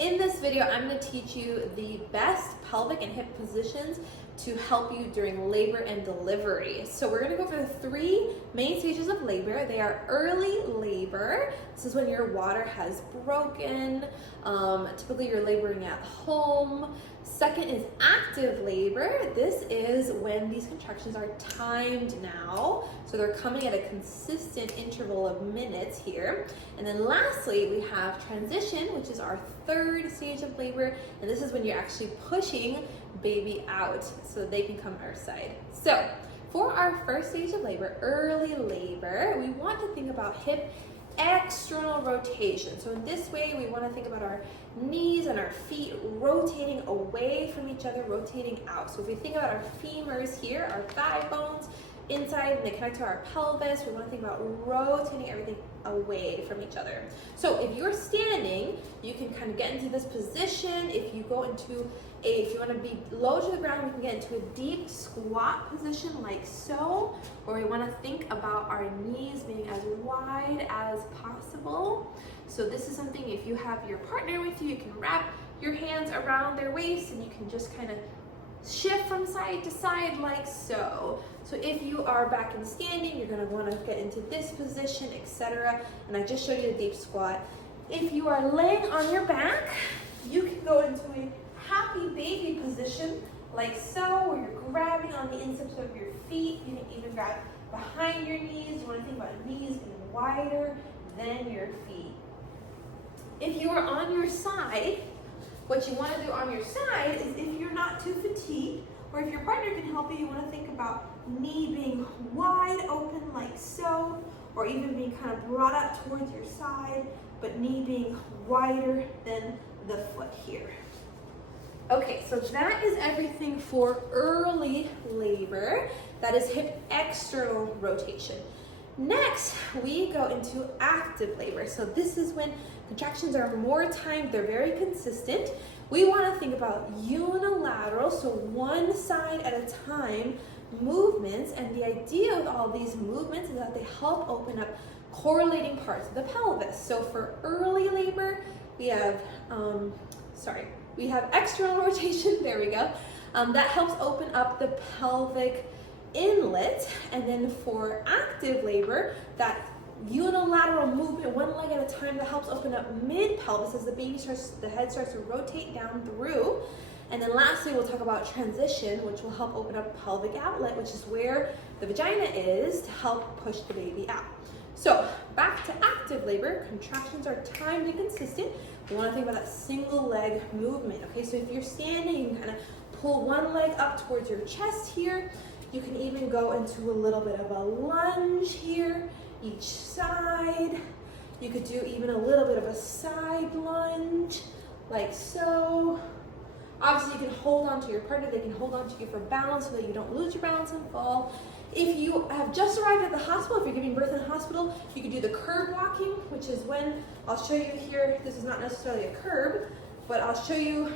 In this video, I'm going to teach you the best pelvic and hip positions to help you during labor and delivery. So we're going to go over the three main stages of labor. They are early labor. This is when your water has broken. Typically you're laboring at home. Second is active labor. This is when these contractions are timed now. So they're coming at a consistent interval of minutes here. And then lastly, we have transition, which is our third stage of labor. And this is when you're actually pushing baby out so they can come our side. So for our first stage of labor, early labor, we want to think about hip external rotation. So in this way, we want to think about our knees and our feet rotating away from each other, rotating out. So if we think about our femurs here, our thigh bones inside and they connect to our pelvis, we want to think about rotating everything away from each other. So if you're standing, you can kind of get into this position. If you go into if you want to be low to the ground, we can get into a deep squat position like so, or we want to think about our knees being as wide as possible. So this is something, if you have your partner with you, you can wrap your hands around their waist and you can just kind of shift from side to side like so. So if you are back in standing, you're going to want to get into this position, etc. And I just showed you the deep squat. If you are laying on your back, you can go into a happy baby position like so, where you're grabbing on the insteps of your feet. You can even grab behind your knees. You want to think about knees being wider than your feet. If you are on your side, what you want to do on your side is, if you're not too fatigued, or if your partner can help you want to think about knee being wide open like so, or even being kind of brought up towards your side, but knee being wider than the foot here. Okay, so that is everything for early labor. That is hip external rotation. Next, we go into active labor. So this is when contractions are more timed, they're very consistent. We want to think about unilateral, so one side at a time movements, and the idea of all these movements is that they help open up correlating parts of the pelvis. So for early labor, we have, we have external rotation, there we go. That helps open up the pelvic inlet. And then for active labor, that unilateral movement, one leg at a time, that helps open up mid-pelvis as the head starts to rotate down through. And then lastly, we'll talk about transition, which will help open up pelvic outlet, which is where the vagina is, to help push the baby out. So back to active labor, contractions are timed and consistent. We want to think about that single leg movement. Okay, so if you're standing, you can kind of pull one leg up towards your chest here. You can even go into a little bit of a lunge here, each side. You could do even a little bit of a side lunge, like so. Obviously, you can hold on to your partner. They can hold on to you for balance so that you don't lose your balance and fall. If you have just arrived at the hospital, if you're giving birth in the hospital, you can do the curb walking, which is when, I'll show you here, this is not necessarily a curb, but I'll show you,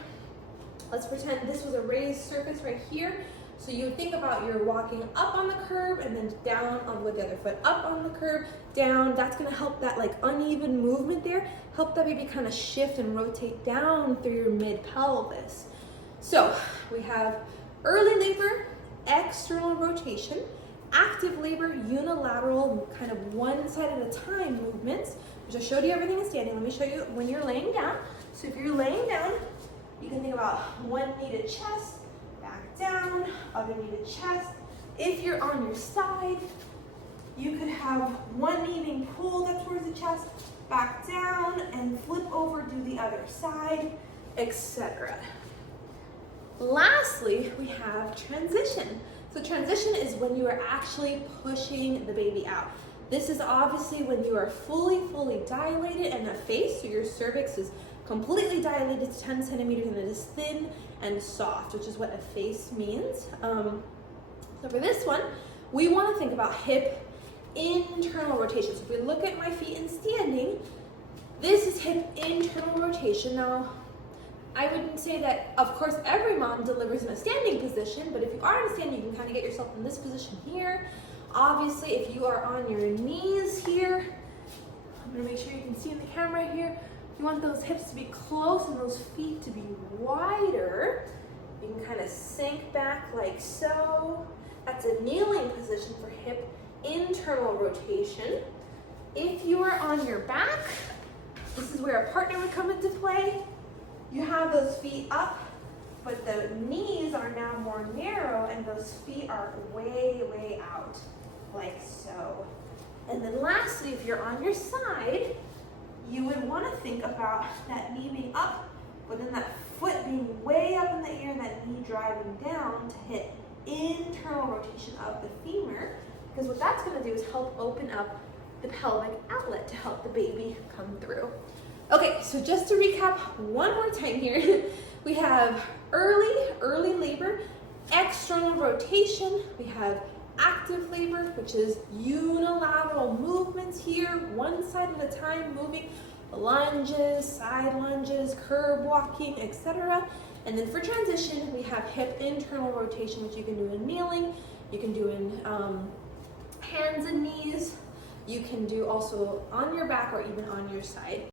let's pretend this was a raised surface right here. So you think about you're walking up on the curb and then down on with the other foot, up on the curb, down. That's gonna help that like uneven movement there, help that baby kind of shift and rotate down through your mid-pelvis. So we have early labor, external rotation, active labor, unilateral, kind of one side at a time movements, which I showed you everything in standing. Let me show you when you're laying down. So if you're laying down, you can think about one knee to chest, back down, other knee to chest. If you're on your side, you could have one knee being pulled up towards the chest, back down, and flip over, do the other side, etc. Lastly, we have transition. So transition is when you are actually pushing the baby out. This is obviously when you are fully dilated and a face, so your cervix is completely dilated to 10 centimeters and it is thin and soft, which is what a face means. So for this one, we want to think about hip internal rotation. So if we look at my feet in standing, this is hip internal rotation. Now, I wouldn't say that, of course, every mom delivers in a standing position, but if you are in a standing, you can kind of get yourself in this position here. Obviously, if you are on your knees here, I'm gonna make sure you can see in the camera here, you You want those hips to be close and those feet to be wider. You can kind of sink back like so. That's a kneeling position for hip internal rotation. If you are on your back, this is where a partner would come into play. You have those feet up, but the knees are now more narrow and those feet are way, way out, like so. And then lastly, if you're on your side, you would want to think about that knee being up, but then that foot being way up in the air, that knee driving down to hit internal rotation of the femur, because what that's going to do is help open up the pelvic outlet to help the baby come through. Okay, so just to recap one more time here, we have early labor, external rotation, we have active labor, which is unilateral movements here, one side at a time, moving lunges, side lunges, curb walking, etc. And then for transition, we have hip internal rotation, which you can do in kneeling, you can do in hands and knees, you can do also on your back or even on your side.